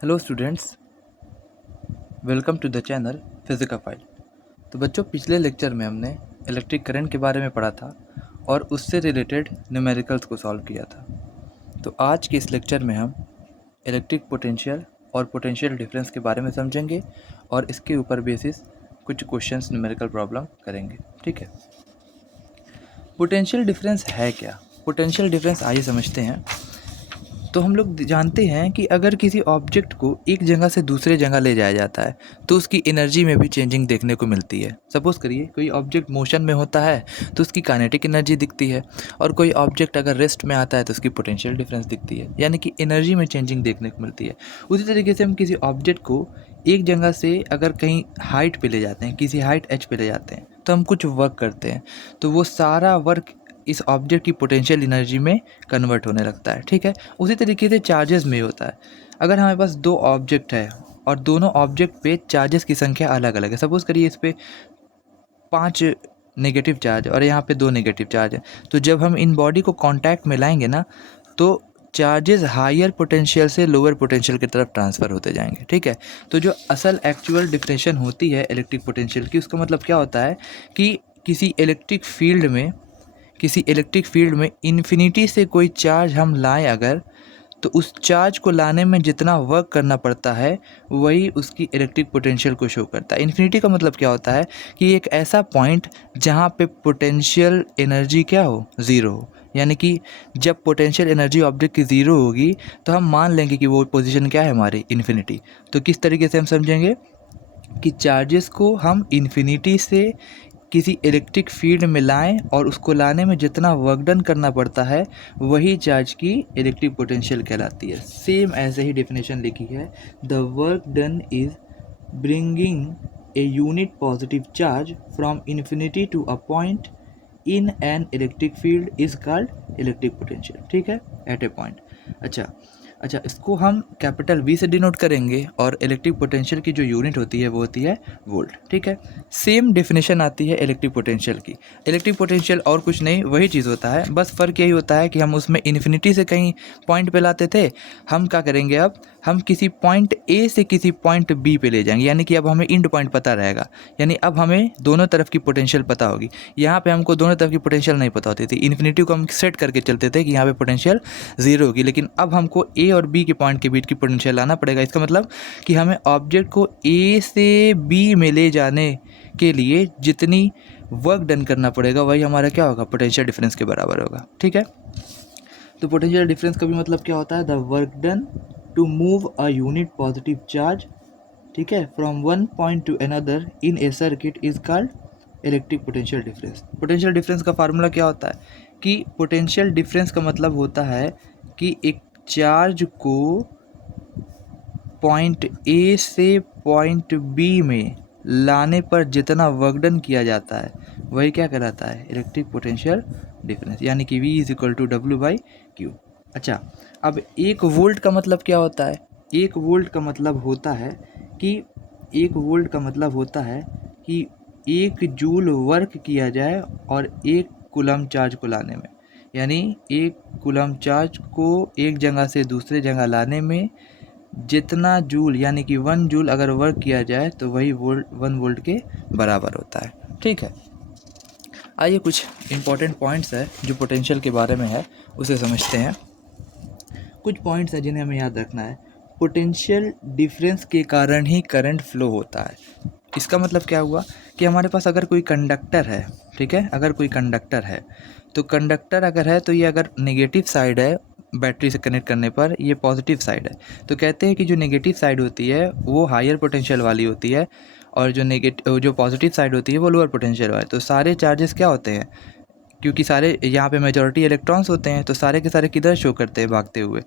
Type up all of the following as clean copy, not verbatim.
Hello students, welcome to the channel Physica File. तो बच्चों, पिछले लेक्चर में हमने इलेक्ट्रिक करंट के बारे में पढ़ा था और उससे रिलेटेड न्यूमेरिकल्स को सॉल्व किया था। तो आज के इस लेक्चर में हम इलेक्ट्रिक पोटेंशियल और पोटेंशियल डिफरेंस के बारे में समझेंगे और इसके ऊपर बेसिस कुछ क्वेश्चंस न्यूमेरिकल प्रॉब्लम करेंगे। ठीक है, पोटेंशियल डिफरेंस है क्या? पोटेंशियल डिफरेंस आइए समझते हैं। तो हम लोग जानते हैं कि अगर किसी ऑब्जेक्ट को एक जगह से दूसरे जगह ले जाया जाता है तो उसकी एनर्जी में भी चेंजिंग देखने को मिलती है। सपोज़ करिए कोई ऑब्जेक्ट मोशन में होता है तो उसकी काइनेटिक एनर्जी दिखती है, और कोई ऑब्जेक्ट अगर रेस्ट में आता है तो उसकी पोटेंशियल डिफरेंस दिखती है, यानी कि एनर्जी में चेंजिंग देखने को मिलती है। उसी तरीके से हम किसी ऑब्जेक्ट को एक जगह से अगर कहीं हाइट पे ले जाते हैं, किसी हाइट एच पे ले जाते हैं, तो हम कुछ वर्क करते हैं, तो वो सारा वर्क इस ऑब्जेक्ट की पोटेंशियल एनर्जी में कन्वर्ट होने लगता है। ठीक है, उसी तरीके से चार्जेस में होता है। अगर हमारे पास दो ऑब्जेक्ट है और दोनों ऑब्जेक्ट पे चार्जेस की संख्या अलग अलग है, सपोज़ करिए इस पे 5 नेगेटिव चार्ज और यहाँ पे 2 नेगेटिव चार्ज है, तो जब हम इन बॉडी को कांटेक्ट में लाएंगे ना, तो चार्जेस हायर पोटेंशियल से लोअर पोटेंशियल की तरफ ट्रांसफ़र होते जाएंगे। ठीक है, तो जो असल एक्चुअल डिफरेंशिएशन होती है इलेक्ट्रिक पोटेंशियल की, उसका मतलब क्या होता है कि किसी इलेक्ट्रिक फील्ड में इन्फिनिटी से कोई चार्ज हम लाएं अगर, तो उस चार्ज को लाने में जितना वर्क करना पड़ता है वही उसकी इलेक्ट्रिक पोटेंशियल को शो करता है। इन्फिनिटी का मतलब क्या होता है कि एक ऐसा पॉइंट जहाँ पे पोटेंशियल एनर्जी क्या हो, ज़ीरो हो। यानी कि जब पोटेंशियल एनर्जी ऑब्जेक्ट की ज़ीरो होगी तो हम मान लेंगे कि वो पोजीशन क्या है हमारी, इन्फिनिटी। तो किस तरीके से हम समझेंगे कि चार्जेस को हम इन्फिनिटी से किसी इलेक्ट्रिक फील्ड में लाएं और उसको लाने में जितना वर्क डन करना पड़ता है वही चार्ज की इलेक्ट्रिक पोटेंशियल कहलाती है। सेम ऐसे ही डेफिनेशन लिखी है, the work done is bringing a unit positive charge from infinity to a point in an electric field is called electric potential. ठीक है, एट ए पॉइंट। अच्छा, इसको हम कैपिटल वी से डिनोट करेंगे और इलेक्ट्रिक पोटेंशियल की जो यूनिट होती है वो होती है वोल्ट। ठीक है, सेम डेफिनेशन आती है इलेक्ट्रिक पोटेंशियल की। इलेक्ट्रिक पोटेंशियल और कुछ नहीं, वही चीज़ होता है, बस फ़र्क यही होता है कि हम उसमें इन्फिनिटी से कहीं पॉइंट पे लाते थे, हम क्या करेंगे अब, हम किसी पॉइंट ए से किसी पॉइंट बी पे ले जाएंगे, यानी कि अब हमें इंड पॉइंट पता रहेगा, यानी अब हमें दोनों तरफ की पोटेंशियल पता होगी। यहाँ पे हमको दोनों तरफ की पोटेंशियल नहीं पता होती थी, इन्फिनिटी को हम सेट करके चलते थे कि यहाँ पे पोटेंशियल ज़ीरो होगी, लेकिन अब हमको ए और बी के पॉइंट के बीच की पोटेंशियल लाना पड़ेगा। इसका मतलब कि हमें ऑब्जेक्ट को ए से बी में ले जाने के लिए जितनी वर्क डन करना पड़ेगा वही हमारा क्या होगा, पोटेंशियल डिफरेंस के बराबर होगा। ठीक है, तो पोटेंशियल डिफरेंस का भी मतलब क्या होता है, the work done to move a unit positive charge, ठीक है, from one point to another in a circuit is called electric potential difference. Potential difference का फार्मूला क्या होता है कि पोटेंशियल डिफरेंस का मतलब होता है कि एक चार्ज को पॉइंट ए से पॉइंट बी में लाने पर जितना वर्क डन किया जाता है वही क्या कहलाता है, इलेक्ट्रिक पोटेंशियल डिफरेंस, यानी कि V is equal to W by Q. अच्छा, अब 1 वोल्ट का मतलब क्या होता है? 1 वोल्ट का मतलब होता है कि 1 वोल्ट का मतलब होता है कि 1 जूल वर्क किया जाए और 1 कूलम चार्ज को लाने में, यानी 1 कूलम चार्ज को एक जगह से दूसरे जगह लाने में जितना जूल, यानी कि 1 जूल अगर वर्क किया जाए तो वही 1 वोल्ट के बराबर होता है। ठीक है, आइए कुछ इम्पॉर्टेंट पॉइंट्स है जो पोटेंशियल के बारे में है उसे समझते हैं। कुछ पॉइंट्स हैं जिन्हें हमें याद रखना है। पोटेंशियल डिफरेंस के कारण ही करंट फ्लो होता है। इसका मतलब क्या हुआ कि हमारे पास अगर कोई कंडक्टर है, ठीक है, अगर कोई कंडक्टर है तो कंडक्टर अगर है तो ये अगर नेगेटिव साइड है बैटरी से कनेक्ट करने पर, ये पॉजिटिव साइड है, तो कहते हैं कि जो नेगेटिव साइड होती है वो हायर पोटेंशियल वाली होती है और जो पॉजिटिव साइड होती है वो लोअर पोटेंशियल वाली। तो सारे चार्जेस क्या होते हैं, क्योंकि सारे यहाँ पे मेजॉरिटी इलेक्ट्रॉन्स होते हैं तो सारे के सारे किधर शो करते हैं, भागते हुए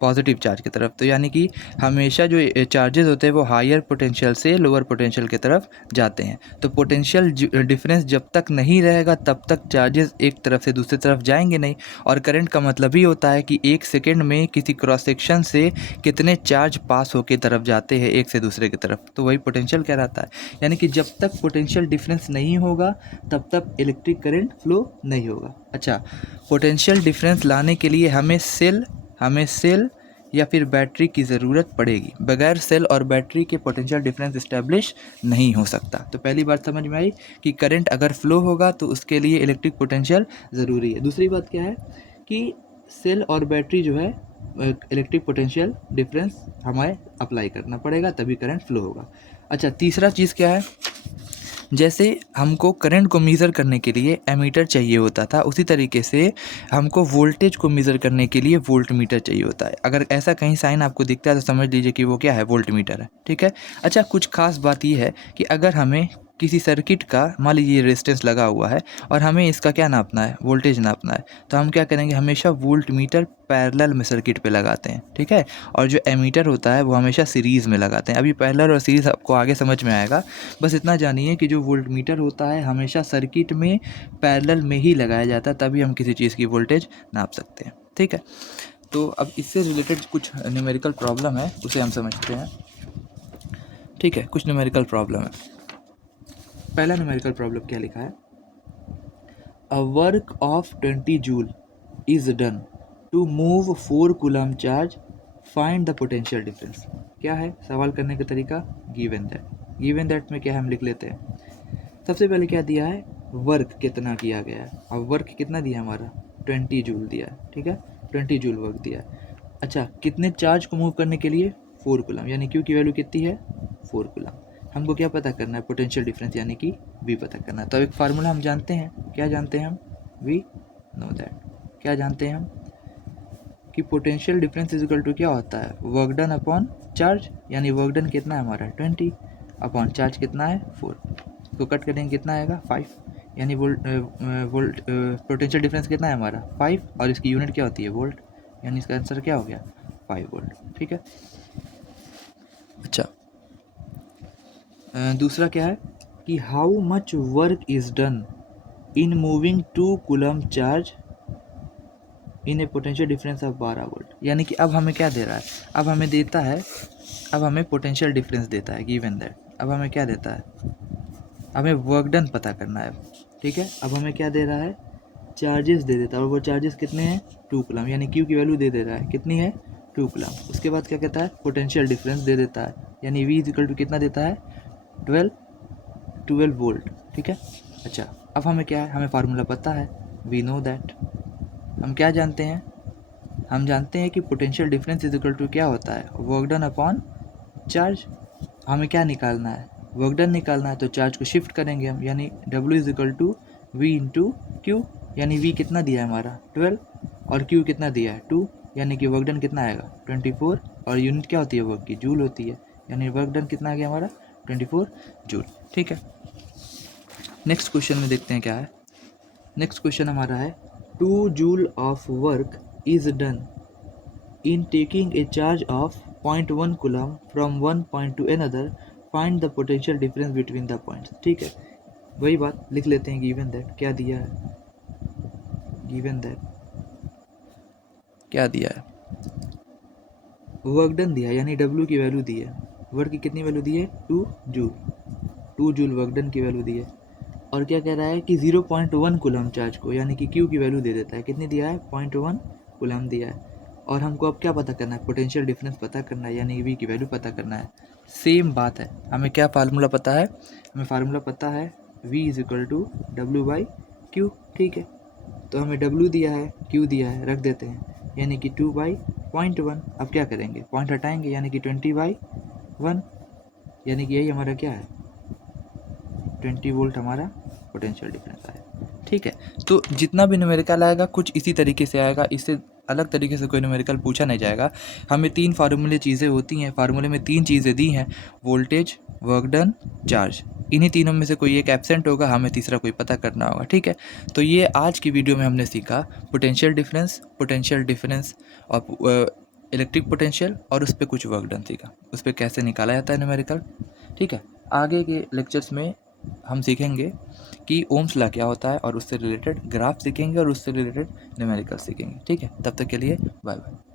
पॉजिटिव चार्ज की तरफ। तो यानी कि हमेशा जो चार्जेस होते हैं वो हायर पोटेंशियल से लोअर पोटेंशियल की तरफ जाते हैं। तो पोटेंशियल डिफरेंस जब तक नहीं रहेगा तब तक चार्जेस एक तरफ से दूसरी तरफ जाएंगे नहीं। और करंट का मतलब ही होता है कि 1 सेकेंड में किसी क्रॉस सेक्शन से कितने चार्ज पास होकर तरफ जाते हैं एक से दूसरे की तरफ, तो वही पोटेंशियल कहलाता है। यानी कि जब तक पोटेंशियल डिफरेंस नहीं होगा तब तक इलेक्ट्रिक करंट फ्लो नहीं होगा। अच्छा, पोटेंशियल डिफरेंस लाने के लिए हमें सेल या फिर बैटरी की ज़रूरत पड़ेगी। बगैर सेल और बैटरी के पोटेंशियल डिफरेंस इस्टेब्लिश नहीं हो सकता। तो पहली बात समझ में आई कि करंट अगर फ्लो होगा तो उसके लिए इलेक्ट्रिक पोटेंशियल ज़रूरी है। दूसरी बात क्या है कि सेल और बैटरी जो है इलेक्ट्रिक पोटेंशियल डिफरेंस हमें अप्लाई करना पड़ेगा, तभी करंट फ्लो होगा। अच्छा, तीसरा चीज़ क्या है, जैसे हमको करंट को मेज़र करने के लिए एमीटर चाहिए होता था, उसी तरीके से हमको वोल्टेज को मेज़र करने के लिए वोल्टमीटर चाहिए होता है। अगर ऐसा कहीं साइन आपको दिखता है तो समझ लीजिए कि वो क्या है, वोल्टमीटर है, ठीक है। अच्छा, कुछ खास बात ये है कि अगर हमें किसी सर्किट का, मान लीजिए रेजिस्टेंस लगा हुआ है और हमें इसका क्या नापना है, वोल्टेज नापना है, तो हम क्या करेंगे, हमेशा वोल्टमीटर पैरेलल में सर्किट पे लगाते हैं, ठीक है। और जो एमीटर होता है वो हमेशा सीरीज़ में लगाते हैं। अभी पैरेलल और सीरीज़ आपको आगे समझ में आएगा। बस इतना जानिए कि जो वोल्टमीटर होता है हमेशा सर्किट में पैरेलल में ही लगाया जाता है, तभी हम किसी चीज़ की वोल्टेज नाप सकते हैं, ठीक है। तो अब इससे रिलेटेड कुछ न्यूमेरिकल प्रॉब्लम है, उसे हम समझते हैं, ठीक है। कुछ न्यूमेरिकल प्रॉब्लम है। पहला न्यूमेरिकल प्रॉब्लम क्या लिखा है, a work of 20 joule is done to move 4 coulomb charge, find the potential difference. क्या है सवाल करने का तरीका, गिवन दैट। गिवन दैट में क्या हम लिख लेते हैं, सबसे पहले क्या दिया है, वर्क कितना किया गया है। अब वर्क कितना दिया है हमारा, 20 जूल दिया है, ठीक है, 20 जूल वर्क दिया है। अच्छा, कितने चार्ज को मूव करने के लिए, 4 कूलम, यानी क्यू की वैल्यू कितनी है, 4 कूलम। हमको क्या पता करना है, पोटेंशियल डिफरेंस यानी कि वी पता करना है। तो एक फार्मूला हम जानते हैं, क्या जानते हैं हम, वी नो दैट। क्या जानते हैं हम कि potential difference is equal to क्या होता है, वर्क डन अपॉन चार्ज, यानी वर्क डन कितना है हमारा 20 अपॉन चार्ज कितना है 4, तो कट करेंगे कितना आएगा 5, यानी वोल्ट पोटेंशियल डिफरेंस कितना है हमारा 5, और इसकी यूनिट क्या होती है वोल्ट, यानी इसका आंसर क्या हो गया 5 वोल्ट, ठीक है। अच्छा, दूसरा क्या है कि how much work is done in moving 2 coulomb charge in A potential difference of 12 volt, यानी कि अब हमें क्या दे रहा है, अब हमें देता है, अब हमें पोटेंशियल डिफरेंस देता है, गिवन दैट। अब हमें क्या देता है, हमें वर्क डन पता करना है, ठीक है। अब हमें क्या दे रहा है, चार्जेस दे देता है, और वो चार्जेस कितने हैं 2 कूलम, यानी क्यू की वैल्यू दे दे रहा है, कितनी है 2 कूलम। उसके बाद क्या कहता है, पोटेंशियल डिफरेंस दे देता है, यानी वी इज इक्वल टू कितना देता है 12 वोल्ट, ठीक है। अच्छा, अब हमें क्या है, हमें फार्मूला पता है, वी नो दैट। हम क्या जानते हैं, हम जानते हैं कि potential difference is equal to क्या होता है, वर्क डन अपॉन चार्ज। हमें क्या निकालना है, वर्क डन निकालना है, तो चार्ज को शिफ्ट करेंगे हम, यानी W is equal to V into Q, यानी वी कितना दिया है हमारा 12 और क्यू कितना दिया है 2, यानी कि वर्क डन कितना आएगा 24, और यूनिट क्या होती है वर्क की, जूल होती है, यानी वर्क डन कितना आ गया हमारा 24 जूल, ठीक है। नेक्स्ट क्वेश्चन में देखते हैं क्या है। नेक्स्ट क्वेश्चन हमारा है 2 joule of work is done in taking a charge of 0.1 coulomb from one point to another, find the potential difference between the points, ठीक है। वही बात लिख लेते हैं, गिवन दैट क्या दिया है, गिवन दैट क्या दिया है, वर्क डन दिया है, यानी W की वैल्यू दी है, वर्क की कितनी वैल्यू दी है 2 जूल, 2 जूल वर्क डन की वैल्यू दी है, और क्या कह रहा है कि 0.1 कूलम चार्ज को, यानी कि Q की वैल्यू दे देता है, कितनी दिया है 0.1 कूलम दिया है, और हमको अब क्या पता करना है, पोटेंशियल डिफरेंस पता करना है, यानी वी की वैल्यू पता करना है। सेम बात है, हमें क्या फार्मूला पता है, हमें फार्मूला पता है V is equal to W by Q, ठीक है। तो हमें W दिया है, Q दिया है, रख देते हैं, यानी कि 2 बाई 0.1। अब क्या करेंगे, पॉइंट हटाएंगे, यानी कि 20 बाई 1, यानी कि यही हमारा क्या है 20 वोल्ट हमारा पोटेंशियल डिफरेंस आया, ठीक है। तो जितना भी न्यूमेरिकल आएगा कुछ इसी तरीके से आएगा, इससे अलग तरीके से कोई न्यूमेरिकल पूछा नहीं जाएगा। हमें 3 फार्मूले चीज़ें होती हैं, फार्मूले में 3 चीज़ें दी हैं, वोल्टेज, वर्क डन, चार्ज। इन्हीं तीनों में से कोई एक एब्सेंट होगा, हमें तीसरा कोई पता करना होगा, ठीक है। तो ये आज की वीडियो में हमने सीखा पोटेंशियल डिफरेंस और इलेक्ट्रिक पोटेंशियल, और उस पर कुछ वर्क डन सीखा, उस पर कैसे निकाला जाता है न्यूमेरिकल, ठीक है। आगे के लेक्चर्स में हम सीखेंगे कि ओम्स लॉ क्या होता है, और उससे रिलेटेड ग्राफ सीखेंगे, और उससे रिलेटेड न्यूमेरिकल सीखेंगे, ठीक है। तब तक के लिए बाय बाय।